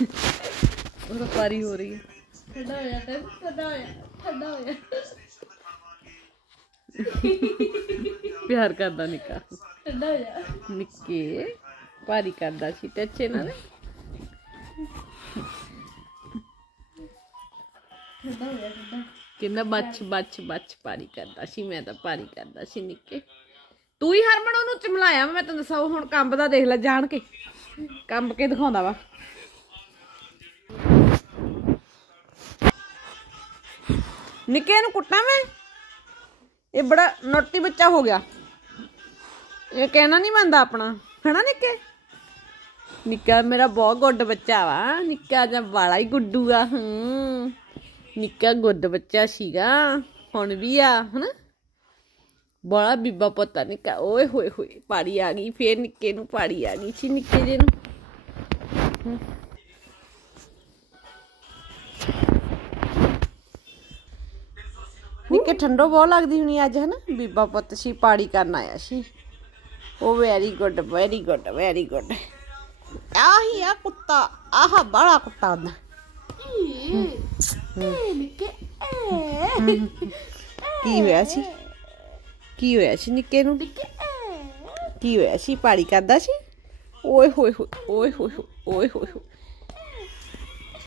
ਉਹ ਤਾਂ ਪਾਰੀ ਹੋ ਰਹੀ ਹੈ। ਠੰਡਾ ਹੋਇਆ ਤੇ ਠੰਡਾ ਹੋਇਆ ਪਿਆਰ ਕਰਦਾ ਨਿੱਕਾ ਠੰਡਾ ਹੋਇਆ ਨਿੱਕੇ ਪਾਰੀ ਕਰਦਾ ਸੀ ਟੱਚੇ ਨਾਲ ਠੰਡਾ ਹੋਇਆ ਕਹਿੰਦਾ ਬੱਚ ਪਾਰੀ ਕਰਦਾ ਸੀ ਮੈਂ ਤਾਂ ਪਾਰੀ ਕਰਦਾ ਸੀ ਨਿੱਕੇ ਤੂੰ ਹੀ ਹਰਮਨ ਉਹਨੂੰ ਚਮਲਾਇਆ ਮੈਂ ਤੈਨੂੰ ਦੱਸਾਂ ਹੁਣ ਕੰਬਦਾ ਦੇਖ ਲੈ ਜਾਣ ਕੇ ਕੰਬ ਕੇ ਦਿਖਾਉਂਦਾ ਵਾ ਨਿੱਕੇ ਨੂੰ ਕੁੱਟਾਂ ਮੈਂ ਇਹ ਬੜਾ ਨੋਟੀ ਬੱਚਾ ਹੋ ਗਿਆ ਇਹ ਕਹਿਣਾ ਨਹੀਂ ਮੰਨਦਾ ਆਪਣਾ ਹਨਾ ਨਿੱਕੇ ਨਿੱਕਾ ਮੇਰਾ ਬਹੁਤ ਗੁੱਡ ਬੱਚਾ ਵਾ ਨਿੱਕਾ ਜਾਂ ਵਾਲਾ ਹੀ ਗੁੱਡੂ ਆ ਨਿੱਕਾ ਗੁੱਡ ਬੱਚਾ ਸੀਗਾ ਹੁਣ ਵੀ ਆ ਹਨਾ ਬੜਾ ਬੀਬਾ ਪੁੱਤ ਨਿੱਕਾ ਓਏ ਹੋਏ ਹੋਏ ਪਾੜੀ ਆ ਗਈ ਫੇਰ ਨਿੱਕੇ ਨੂੰ ਪਾੜੀ ਆ ਗਈ ਸੀ ਨਿੱਕੇ ਜੇ ਨੂੰ ਨਿੱਕੇ ਠੰਡੋ ਬਹੁਤ ਲੱਗਦੀ ਹੋਣੀ ਅੱਜ ਹਨਾ ਬੀਬਾ ਪੁੱਤ ਸੀ ਪਾੜੀ ਕਰਨ ਆਇਆ ਸੀ ਉਹ very good very good very good ਆਹੀ ਆ ਕੁੱਤਾ ਆਹ ਬੜਾ ਕੁੱਤਾ ਹੁੰਦਾ ਕੀ ਹੋਇਆ ਸੀ ਨਿੱਕੇ ਨੂੰ ਕੀ ਹੋਇਆ ਸੀ ਪਾੜੀ ਕਰਦਾ ਸੀ ਓਏ ਹੋਏ ਹੋਏ ਓਏ ਹੋਏ ਓਏ ਹੋਏ